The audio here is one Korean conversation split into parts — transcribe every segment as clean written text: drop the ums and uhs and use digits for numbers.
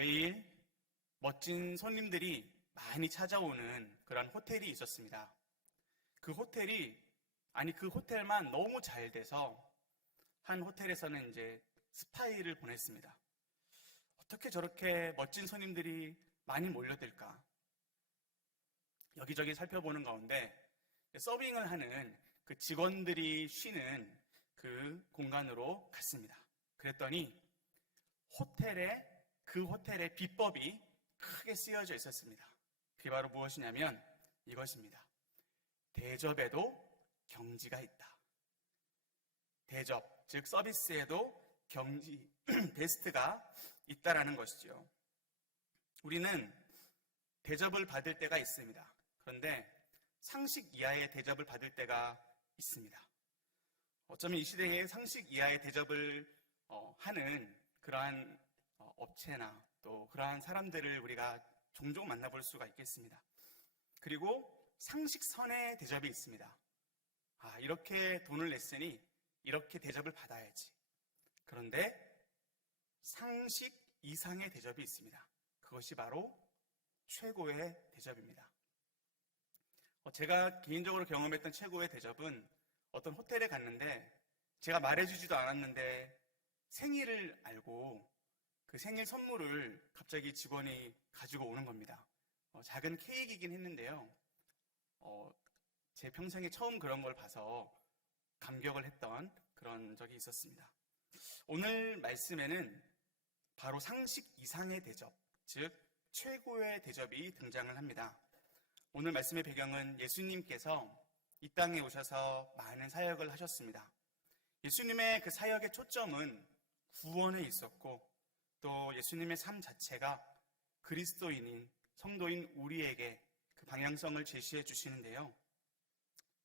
매일 멋진 손님들이 많이 찾아오는 그런 호텔이 있었습니다. 그 호텔만 너무 잘 돼서 한 호텔에서는 이제 스파이를 보냈습니다. 어떻게 저렇게 멋진 손님들이 많이 몰려들까? 여기저기 살펴보는 가운데 서빙을 하는 그 직원들이 쉬는 그 공간으로 갔습니다. 그랬더니 그 호텔의 비법이 크게 쓰여져 있었습니다. 그게 바로 무엇이냐면 이것입니다. 대접에도 경지가 있다. 대접, 즉 서비스에도 경지, 베스트가 있다라는 것이죠. 우리는 대접을 받을 때가 있습니다. 그런데 상식 이하의 대접을 받을 때가 있습니다. 어쩌면 이 시대에 상식 이하의 대접을 하는 그러한 업체나 또 그러한 사람들을 우리가 종종 만나볼 수가 있겠습니다. 그리고 상식선의 대접이 있습니다. 이렇게 돈을 냈으니 이렇게 대접을 받아야지. 그런데 상식 이상의 대접이 있습니다. 그것이 바로 최고의 대접입니다. 제가 개인적으로 경험했던 최고의 대접은 어떤 호텔에 갔는데 제가 말해주지도 않았는데 생일을 알고 그 생일 선물을 갑자기 직원이 가지고 오는 겁니다. 작은 케이크이긴 했는데요. 제 평생에 처음 그런 걸 봐서 감격을 했던 그런 적이 있었습니다. 오늘 말씀에는 바로 상식 이상의 대접, 즉 최고의 대접이 등장을 합니다. 오늘 말씀의 배경은 예수님께서 이 땅에 오셔서 많은 사역을 하셨습니다. 예수님의 그 사역의 초점은 구원에 있었고 또 예수님의 삶 자체가 그리스도인인 성도인 우리에게 그 방향성을 제시해 주시는데요.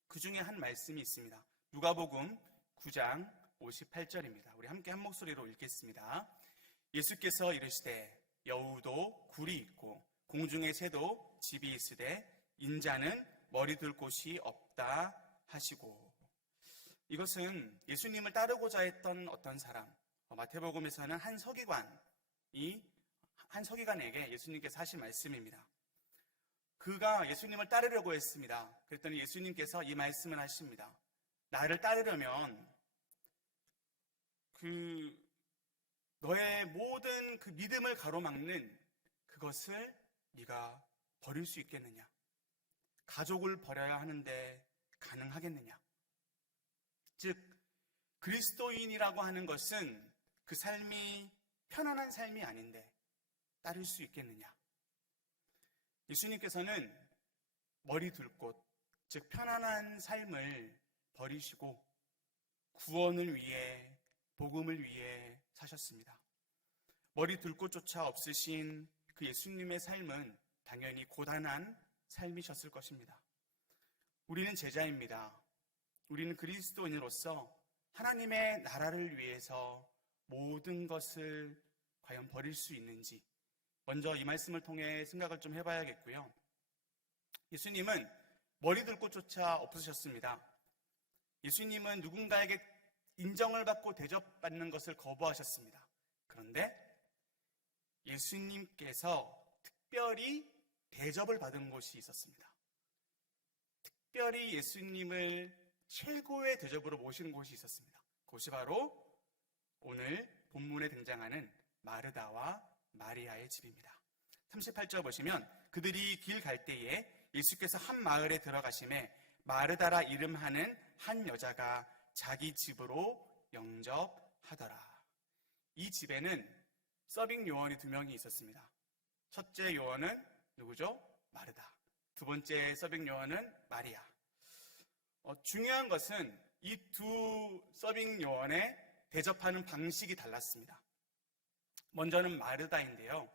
그 중에 한 말씀이 있습니다. 누가복음 9장 58절입니다. 우리 함께 한 목소리로 읽겠습니다. 예수께서 이르시되 여우도 굴이 있고 공중의 새도 집이 있으되 인자는 머리 둘 곳이 없다 하시고, 이것은 예수님을 따르고자 했던 어떤 사람, 마태복음에서는 한 서기관에게 예수님께서 하신 말씀입니다. 그가 예수님을 따르려고 했습니다. 그랬더니 예수님께서 이 말씀을 하십니다. 나를 따르려면 너의 모든 그 믿음을 가로막는 그것을 네가 버릴 수 있겠느냐? 가족을 버려야 하는데 가능하겠느냐? 즉 그리스도인이라고 하는 것은 그 삶이 편안한 삶이 아닌데 따를 수 있겠느냐? 예수님께서는 머리 둘 곳, 즉 편안한 삶을 버리시고 구원을 위해, 복음을 위해 사셨습니다. 머리 둘 곳조차 없으신 그 예수님의 삶은 당연히 고단한 삶이셨을 것입니다. 우리는 제자입니다. 우리는 그리스도인으로서 하나님의 나라를 위해서 모든 것을 과연 버릴 수 있는지 먼저 이 말씀을 통해 생각을 좀 해봐야겠고요. 예수님은 머리 둘 곳조차 없으셨습니다. 예수님은 누군가에게 인정을 받고 대접받는 것을 거부하셨습니다. 그런데 예수님께서 특별히 대접을 받은 곳이 있었습니다. 특별히 예수님을 최고의 대접으로 모시는 곳이 있었습니다. 그것이 바로 오늘 본문에 등장하는 마르다와 마리아의 집입니다. 38절 보시면 그들이 길 갈 때에 예수께서 한 마을에 들어가심에 마르다라 이름하는 한 여자가 자기 집으로 영접하더라. 이 집에는 서빙 요원이 2명이 있었습니다. 첫째 요원은 누구죠? 마르다. 두 번째 서빙 요원은 마리아. 중요한 것은 이 두 서빙 요원의 대접하는 방식이 달랐습니다. 먼저는 마르다인데요.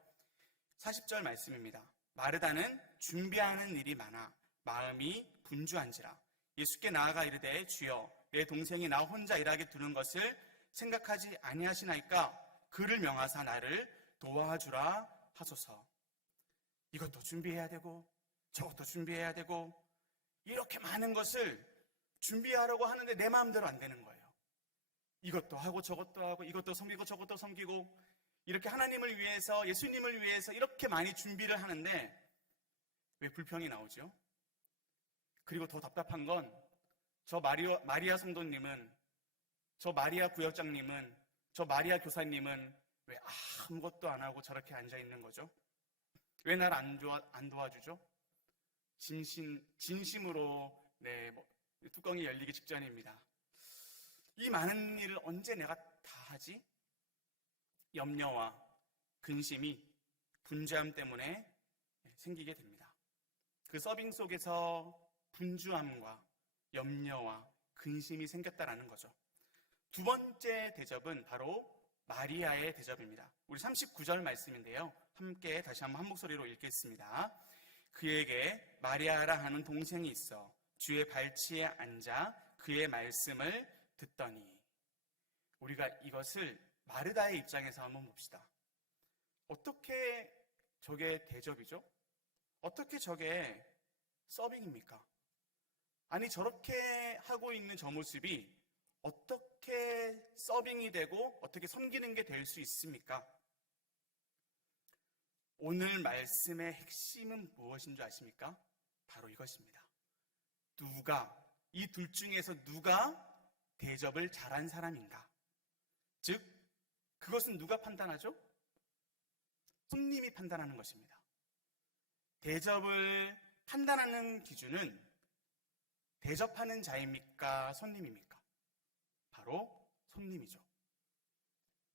40절 말씀입니다. 마르다는 준비하는 일이 많아 마음이 분주한지라 예수께 나아가 이르되 주여 내 동생이 나 혼자 일하게 두는 것을 생각하지 아니하시나이까 그를 명하사 나를 도와주라 하소서. 이것도 준비해야 되고 저것도 준비해야 되고 이렇게 많은 것을 준비하려고 하는데 내 마음대로 안 되는 거예요. 이것도 하고 저것도 하고 이것도 섬기고 저것도 섬기고 이렇게 하나님을 위해서, 예수님을 위해서 이렇게 많이 준비를 하는데 왜 불평이 나오죠? 그리고 더 답답한 건 저 마리아 성도님은, 저 마리아 구역장님은, 저 마리아 교사님은 왜 아무것도 안 하고 저렇게 앉아 있는 거죠? 왜 날 안 도와주죠? 진심으로 뚜껑이 열리기 직전입니다. 이 많은 일을 언제 내가 다 하지? 염려와 근심이 분주함 때문에 생기게 됩니다. 그 서빙 속에서 분주함과 염려와 근심이 생겼다라는 거죠. 두 번째 대접은 바로 마리아의 대접입니다. 우리 39절 말씀인데요. 함께 다시 한번 한 목소리로 읽겠습니다. 그에게 마리아라 하는 동생이 있어 주의 발치에 앉아 그의 말씀을 듣더니. 우리가 이것을 마르다의 입장에서 한번 봅시다. 어떻게 저게 대접이죠? 어떻게 저게 서빙입니까? 아니, 저렇게 하고 있는 저 모습이 어떻게 서빙이 되고 어떻게 섬기는 게 될 수 있습니까? 오늘 말씀의 핵심은 무엇인 줄 아십니까? 바로 이것입니다. 이 둘 중에서 누가 대접을 잘한 사람인가? 즉, 그것은 누가 판단하죠? 손님이 판단하는 것입니다. 대접을 판단하는 기준은 대접하는 자입니까? 손님입니까? 바로 손님이죠.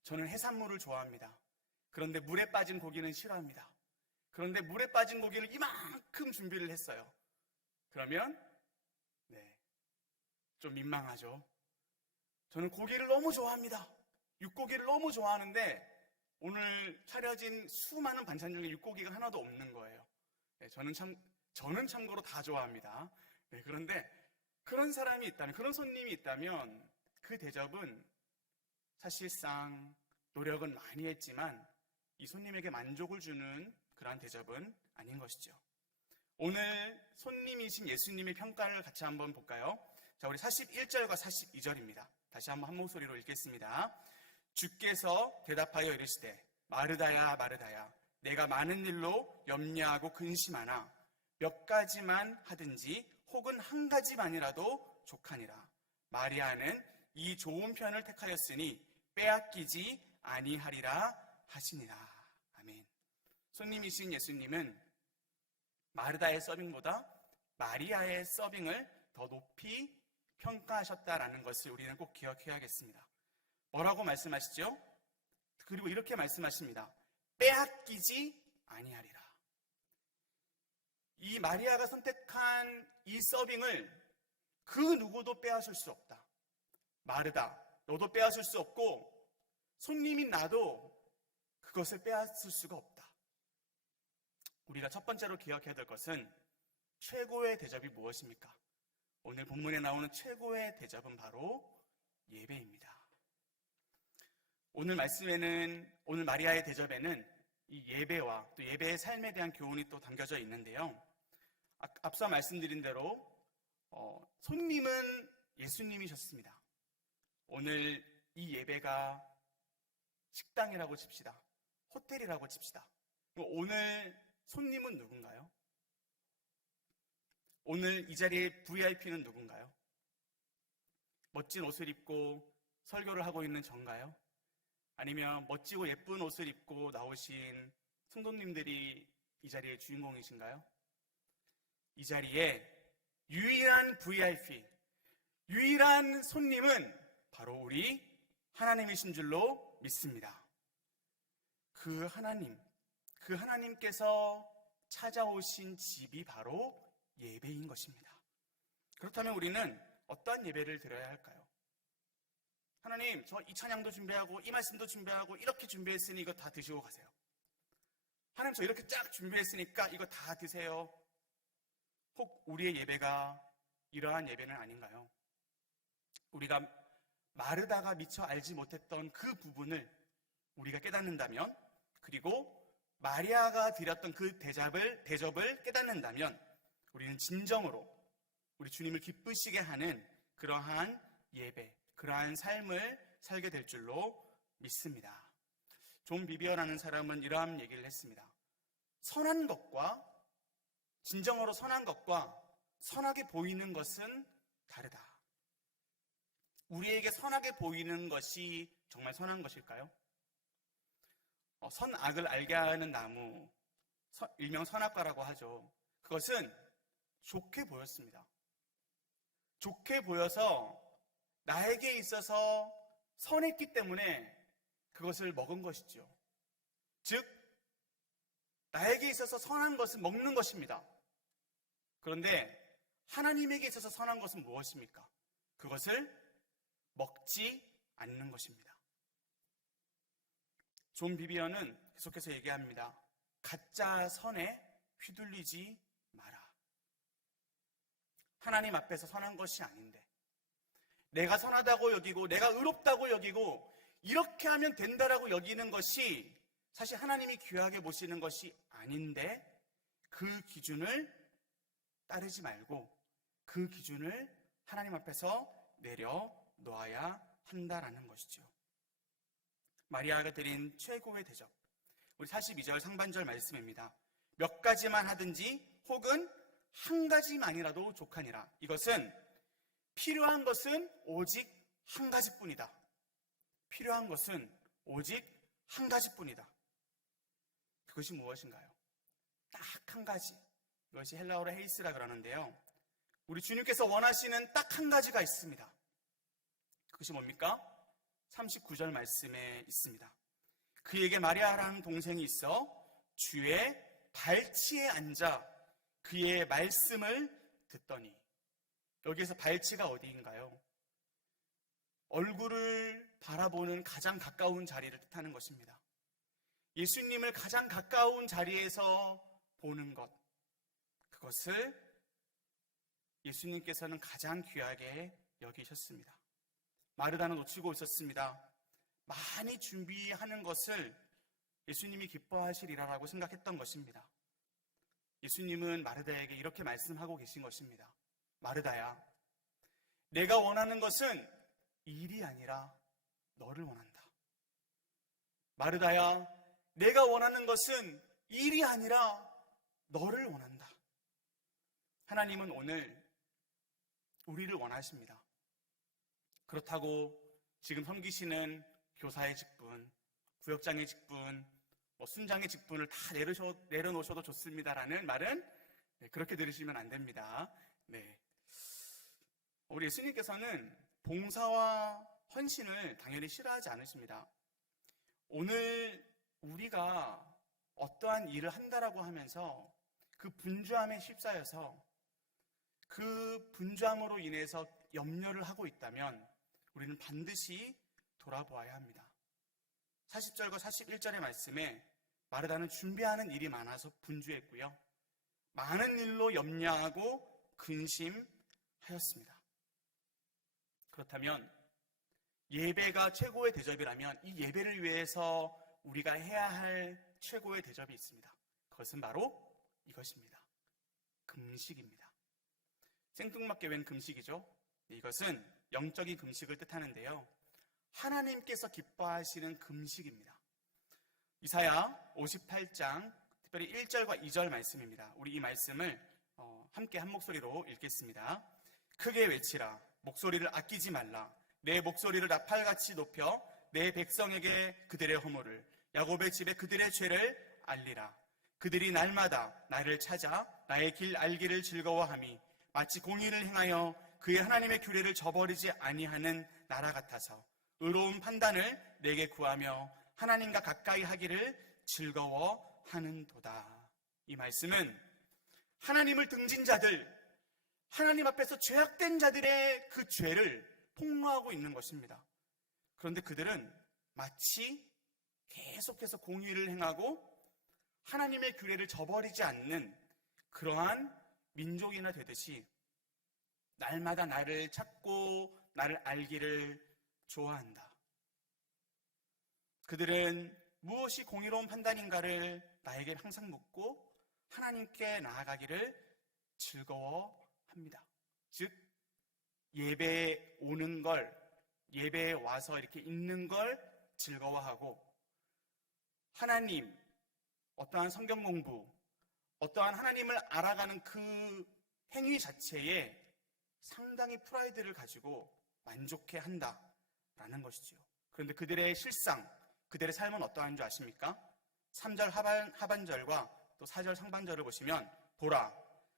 저는 해산물을 좋아합니다. 그런데 물에 빠진 고기는 싫어합니다. 그런데 물에 빠진 고기를 이만큼 준비를 했어요. 그러면 좀 민망하죠. 저는 고기를 너무 좋아합니다. 육고기를 너무 좋아하는데 오늘 차려진 수많은 반찬 중에 육고기가 하나도 없는 거예요. 저는 참고로 다 좋아합니다. 그런데 그런 사람이 있다면, 그런 손님이 있다면 그 대접은 사실상 노력은 많이 했지만 이 손님에게 만족을 주는 그러한 대접은 아닌 것이죠. 오늘 손님이신 예수님의 평가를 같이 한번 볼까요? 자, 우리 41절과 42절입니다. 다시 한번 한 목소리로 읽겠습니다. 주께서 대답하여 이르시되 마르다야 마르다야 내가 많은 일로 염려하고 근심하나 몇 가지만 하든지 혹은 한 가지만이라도 족하니라. 마리아는 이 좋은 편을 택하였으니 빼앗기지 아니하리라 하시니라. 아멘. 손님이신 예수님은 마르다의 서빙보다 마리아의 서빙을 더 높이 평가하셨다라는 것을 우리는 꼭 기억해야겠습니다. 뭐라고 말씀하시죠? 그리고 이렇게 말씀하십니다. 빼앗기지 아니하리라. 이 마리아가 선택한 이 서빙을 그 누구도 빼앗을 수 없다. 마르다, 너도 빼앗을 수 없고 손님인 나도 그것을 빼앗을 수가 없다. 우리가 첫 번째로 기억해야 될 것은 최고의 대접이 무엇입니까? 오늘 본문에 나오는 최고의 대접은 바로 예배입니다. 오늘 말씀에는, 오늘 마리아의 대접에는 이 예배와 또 예배의 삶에 대한 교훈이 또 담겨져 있는데요. 앞서 말씀드린 대로 손님은 예수님이셨습니다. 오늘 이 예배가 식당이라고 칩시다. 호텔이라고 칩시다. 오늘 손님은 누군가요? 오늘 이 자리의 VIP는 누군가요? 멋진 옷을 입고 설교를 하고 있는 전가요? 아니면 멋지고 예쁜 옷을 입고 나오신 성도님들이 이 자리의 주인공이신가요? 이 자리에 유일한 VIP, 유일한 손님은 바로 우리 하나님이신 줄로 믿습니다. 그 하나님께서 찾아오신 집이 바로 예배인 것입니다. 그렇다면 우리는 어떠한 예배를 드려야 할까요? 하나님, 저 이 찬양도 준비하고 이 말씀도 준비하고 이렇게 준비했으니 이거 다 드시고 가세요. 하나님, 저 이렇게 쫙 준비했으니까 이거 다 드세요. 혹 우리의 예배가 이러한 예배는 아닌가요? 우리가 마르다가 미처 알지 못했던 그 부분을 우리가 깨닫는다면, 그리고 마리아가 드렸던 그 대접을 깨닫는다면 우리는 진정으로 우리 주님을 기쁘시게 하는 그러한 예배, 그러한 삶을 살게 될 줄로 믿습니다. 존 비비어라는 사람은 이러한 얘기를 했습니다. 선한 것과, 진정으로 선한 것과 선하게 보이는 것은 다르다. 우리에게 선하게 보이는 것이 정말 선한 것일까요? 선악을 알게 하는 나무, 일명 선악과라고 하죠. 그것은 좋게 보였습니다. 좋게 보여서 나에게 있어서 선했기 때문에 그것을 먹은 것이죠. 즉, 나에게 있어서 선한 것은 먹는 것입니다. 그런데 하나님에게 있어서 선한 것은 무엇입니까? 그것을 먹지 않는 것입니다. 존 비비어는 계속해서 얘기합니다. 가짜 선에 휘둘리지 마라. 하나님 앞에서 선한 것이 아닌데, 내가 선하다고 여기고 내가 의롭다고 여기고 이렇게 하면 된다라고 여기는 것이 사실 하나님이 귀하게 보시는 것이 아닌데, 그 기준을 따르지 말고 그 기준을 하나님 앞에서 내려놓아야 한다라는 것이죠. 마리아가 드린 최고의 대접, 우리 42절 상반절 말씀입니다. 몇 가지만 하든지 혹은 한 가지만이라도 족하니라. 이것은 필요한 것은 오직 한 가지뿐이다. 필요한 것은 오직 한 가지뿐이다. 그것이 무엇인가요? 딱 한 가지. 이것이 헬라어로 헤이스라 그러는데요. 우리 주님께서 원하시는 딱 한 가지가 있습니다. 그것이 뭡니까? 39절 말씀에 있습니다. 그에게 마리아라는 동생이 있어 주의 발치에 앉아 그의 말씀을 듣더니. 여기에서 발치가 어디인가요? 얼굴을 바라보는 가장 가까운 자리를 뜻하는 것입니다. 예수님을 가장 가까운 자리에서 보는 것, 그것을 예수님께서는 가장 귀하게 여기셨습니다. 마르다는 놓치고 있었습니다. 많이 준비하는 것을 예수님이 기뻐하시리라고 생각했던 것입니다. 예수님은 마르다에게 이렇게 말씀하고 계신 것입니다. 마르다야, 내가 원하는 것은 일이 아니라 너를 원한다. 마르다야, 내가 원하는 것은 일이 아니라 너를 원한다. 하나님은 오늘 우리를 원하십니다. 그렇다고 지금 섬기시는 교사의 직분, 구역장의 직분, 순장의 직분을 다 내려놓으셔도 좋습니다라는 말은 그렇게 들으시면 안 됩니다. 네. 우리 예수님께서는 봉사와 헌신을 당연히 싫어하지 않으십니다. 오늘 우리가 어떠한 일을 한다라고 하면서 그 분주함에 휩싸여서 그 분주함으로 인해서 염려를 하고 있다면 우리는 반드시 돌아보아야 합니다. 40절과 41절의 말씀에 마르다는 준비하는 일이 많아서 분주했고요. 많은 일로 염려하고 근심하였습니다. 그렇다면 예배가 최고의 대접이라면 이 예배를 위해서 우리가 해야 할 최고의 대접이 있습니다. 그것은 바로 이것입니다. 금식입니다. 생뚱맞게 웬 금식이죠? 이것은 영적인 금식을 뜻하는데요. 하나님께서 기뻐하시는 금식입니다. 이사야 58장 특별히 1절과 2절 말씀입니다. 우리 이 말씀을 함께 한 목소리로 읽겠습니다. 크게 외치라. 목소리를 아끼지 말라. 내 목소리를 나팔같이 높여 내 백성에게 그들의 허물을, 야곱의 집에 그들의 죄를 알리라. 그들이 날마다 나를 찾아 나의 길 알기를 즐거워함이 마치 공의를 행하여 그의 하나님의 규례를 저버리지 아니하는 나라 같아서 의로운 판단을 내게 구하며 하나님과 가까이 하기를 즐거워하는도다. 이 말씀은 하나님을 등진 자들, 하나님 앞에서 죄악된 자들의 그 죄를 폭로하고 있는 것입니다. 그런데 그들은 마치 계속해서 공의를 행하고 하나님의 규례를 저버리지 않는 그러한 민족이나 되듯이 날마다 나를 찾고 나를 알기를 좋아한다. 그들은 무엇이 공의로운 판단인가를 나에게 항상 묻고 하나님께 나아가기를 즐거워합니다. 즉 예배에 오는 걸, 예배에 와서 이렇게 있는 걸 즐거워하고 하나님, 어떠한 성경 공부, 어떠한 하나님을 알아가는 그 행위 자체에 상당히 프라이드를 가지고 만족해 한다라는 것이지요. 그런데 그들의 실상, 그들의 삶은 어떠한 줄 아십니까? 3절 하반절과 또 4절 상반절을 보시면 보라,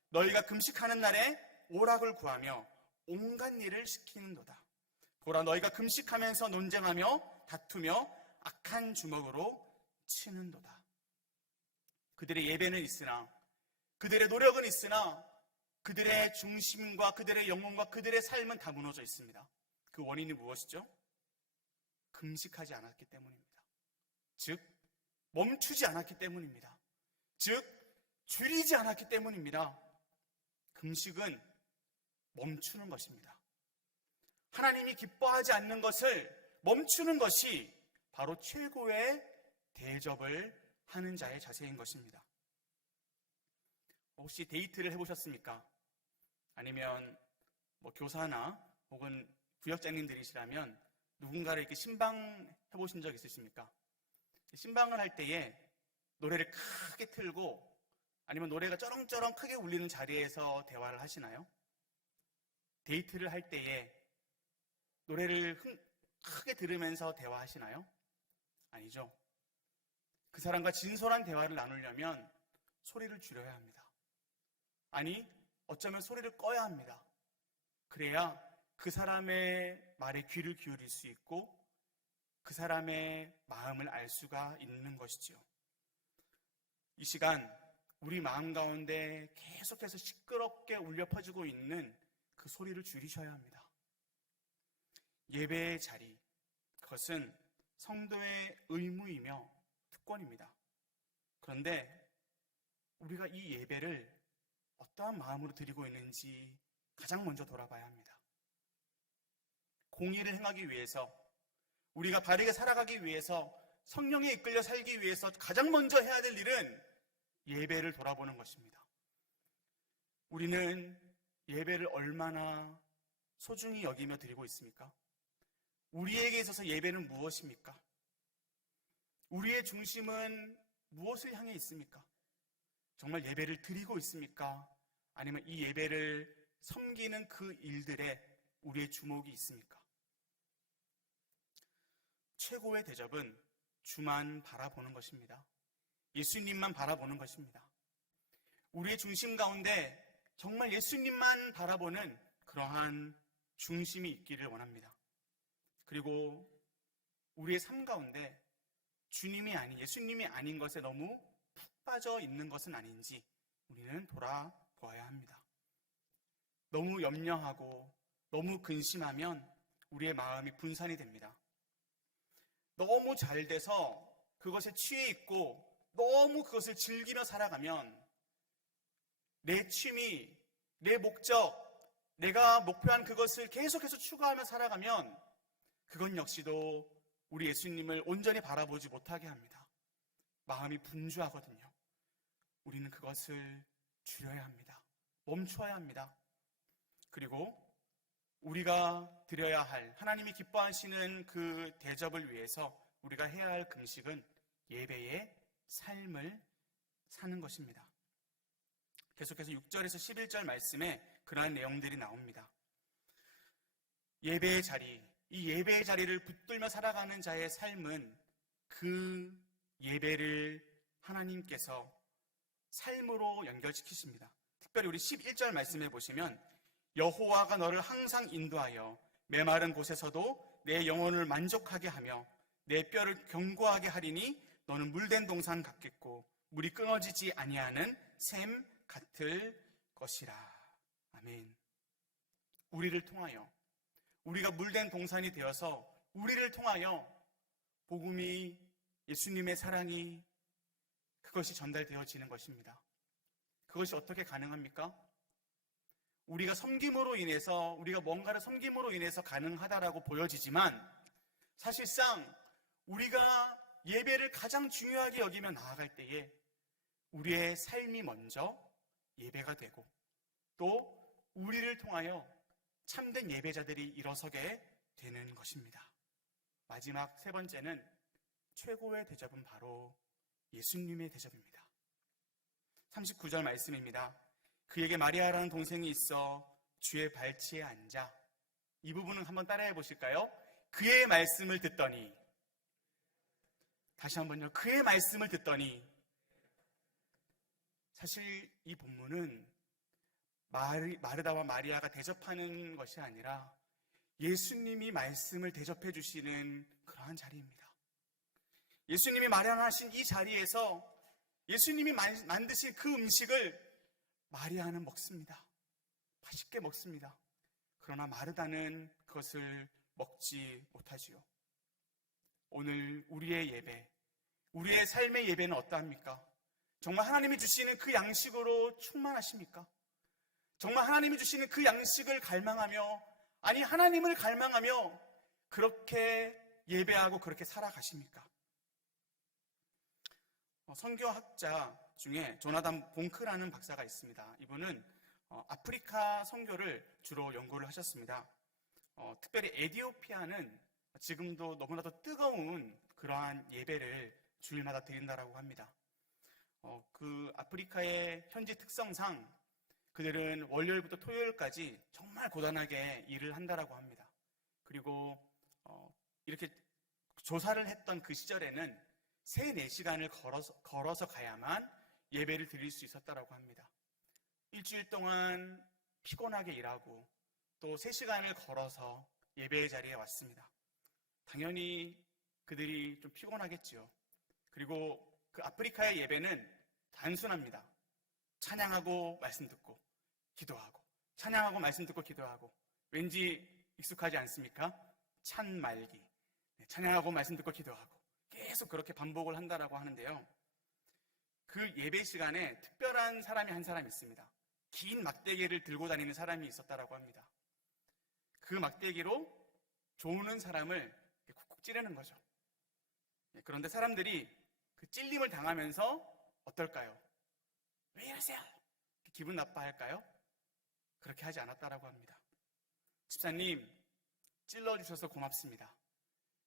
너희가 금식하는 날에 오락을 구하며 온갖 일을 시키는도다. 보라, 너희가 금식하면서 논쟁하며 다투며 악한 주먹으로 치는도다. 그들의 예배는 있으나, 그들의 노력은 있으나 그들의 중심과 그들의 영혼과 그들의 삶은 다 무너져 있습니다. 그 원인이 무엇이죠? 금식하지 않았기 때문입니다. 즉, 멈추지 않았기 때문입니다. 즉, 줄이지 않았기 때문입니다. 금식은 멈추는 것입니다. 하나님이 기뻐하지 않는 것을 멈추는 것이 바로 최고의 대접을 하는 자의 자세인 것입니다. 혹시 데이트를 해보셨습니까? 아니면 교사나 혹은 부역자님들이시라면 누군가를 이렇게 신방해보신 적 있으십니까? 신방을 할 때에 노래를 크게 틀고 아니면 노래가 쩌렁쩌렁 크게 울리는 자리에서 대화를 하시나요? 데이트를 할 때에 노래를 크게 들으면서 대화하시나요? 아니죠. 그 사람과 진솔한 대화를 나누려면 소리를 줄여야 합니다. 아니, 어쩌면 소리를 꺼야 합니다. 그래야 그 사람의 말에 귀를 기울일 수 있고 그 사람의 마음을 알 수가 있는 것이지요. 이 시간 우리 마음 가운데 계속해서 시끄럽게 울려 퍼지고 있는 그 소리를 줄이셔야 합니다. 예배의 자리, 그것은 성도의 의무이며 특권입니다. 그런데 우리가 이 예배를 어떠한 마음으로 드리고 있는지 가장 먼저 돌아봐야 합니다. 공의를 행하기 위해서, 우리가 바르게 살아가기 위해서, 성령에 이끌려 살기 위해서 가장 먼저 해야 될 일은 예배를 돌아보는 것입니다. 우리는 예배를 얼마나 소중히 여기며 드리고 있습니까? 우리에게 있어서 예배는 무엇입니까? 우리의 중심은 무엇을 향해 있습니까? 정말 예배를 드리고 있습니까? 아니면 이 예배를 섬기는 그 일들에 우리의 주목이 있습니까? 최고의 대접은 주만 바라보는 것입니다. 예수님만 바라보는 것입니다. 우리의 중심 가운데 정말 예수님만 바라보는 그러한 중심이 있기를 원합니다. 그리고 우리의 삶 가운데 주님이 아닌, 예수님이 아닌 것에 너무 푹 빠져 있는 것은 아닌지 우리는 돌아보아야 합니다. 너무 염려하고 너무 근심하면 우리의 마음이 분산이 됩니다. 너무 잘 돼서 그것에 취해 있고 너무 그것을 즐기며 살아가면 내 취미, 내 목적, 내가 목표한 그것을 계속해서 추구하며 살아가면 그건 역시도 우리 예수님을 온전히 바라보지 못하게 합니다. 마음이 분주하거든요. 우리는 그것을 줄여야 합니다. 멈춰야 합니다. 그리고 우리가 드려야 할, 하나님이 기뻐하시는 그 대접을 위해서 우리가 해야 할 금식은 예배의 삶을 사는 것입니다. 계속해서 6절에서 11절 말씀에 그러한 내용들이 나옵니다. 예배의 자리, 이 예배의 자리를 붙들며 살아가는 자의 삶은 그 예배를 하나님께서 삶으로 연결시키십니다. 특별히 우리 11절 말씀해 보시면 여호와가 너를 항상 인도하여 메마른 곳에서도 내 영혼을 만족하게 하며 내 뼈를 견고하게 하리니 너는 물된 동산 같겠고 물이 끊어지지 아니하는 샘 같을 것이라. 아멘. 우리를 통하여, 우리가 물된 동산이 되어서 우리를 통하여 복음이, 예수님의 사랑이, 그것이 전달되어지는 것입니다. 그것이 어떻게 가능합니까? 우리가 섬김으로 인해서, 우리가 뭔가를 섬김으로 인해서 가능하다라고 보여지지만 사실상 우리가 예배를 가장 중요하게 여기며 나아갈 때에 우리의 삶이 먼저 예배가 되고 또 우리를 통하여 참된 예배자들이 일어서게 되는 것입니다. 마지막 세 번째는 최고의 대접은 바로 예수님의 대접입니다. 39절 말씀입니다. 그에게 마리아라는 동생이 있어 주의 발치에 앉아. 이 부분은 한번 따라해 보실까요? 그의 말씀을 듣더니, 다시 한번요. 그의 말씀을 듣더니. 사실 이 본문은 마르다와 마리아가 대접하는 것이 아니라 예수님이 말씀을 대접해 주시는 그러한 자리입니다. 예수님이 마련하신 이 자리에서 예수님이 만드신 그 음식을 마리아는 먹습니다. 맛있게 먹습니다. 그러나 마르다는 그것을 먹지 못하지요. 오늘 우리의 예배, 우리의 삶의 예배는 어떠합니까? 정말 하나님이 주시는 그 양식으로 충만하십니까? 정말 하나님이 주시는 그 양식을 갈망하며, 아니 하나님을 갈망하며 그렇게 예배하고 그렇게 살아가십니까? 선교학자 중에 조나단 봉크라는 박사가 있습니다. 이분은 아프리카 선교를 주로 연구를 하셨습니다. 특별히 에티오피아는 지금도 너무나도 뜨거운 그러한 예배를 주일마다 드린다라고 합니다. 그 아프리카의 현지 특성상 그들은 월요일부터 토요일까지 정말 고단하게 일을 한다라고 합니다. 그리고 이렇게 조사를 했던 그 시절에는 3-4시간을 걸어서 가야만 예배를 드릴 수 있었다라고 합니다. 일주일 동안 피곤하게 일하고 또 3시간을 걸어서 예배의 자리에 왔습니다. 당연히 그들이 좀 피곤하겠지요. 그리고 그 아프리카의 예배는 단순합니다. 찬양하고 말씀 듣고 기도하고, 찬양하고 말씀 듣고 기도하고. 왠지 익숙하지 않습니까? 찬말기. 찬양하고 말씀 듣고 기도하고 계속 그렇게 반복을 한다라고 하는데요. 그 예배 시간에 특별한 사람이 한 사람이 있습니다. 긴 막대기를 들고 다니는 사람이 있었다라고 합니다. 그 막대기로 조는 사람을 쿡쿡 찌르는 거죠. 그런데 사람들이 그 찔림을 당하면서 어떨까요? 왜 이러세요? 기분 나빠할까요? 그렇게 하지 않았다라고 합니다. 집사님, 찔러주셔서 고맙습니다.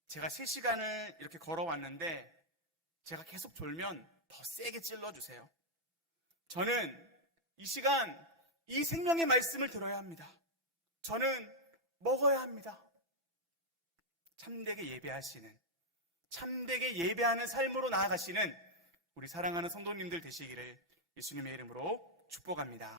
제가 3시간을 이렇게 걸어왔는데 제가 계속 졸면 더 세게 찔러주세요. 저는 이 시간 이 생명의 말씀을 들어야 합니다. 저는 먹어야 합니다. 참되게 예배하시는, 참되게 예배하는 삶으로 나아가시는 우리 사랑하는 성도님들 되시기를 예수님의 이름으로 축복합니다.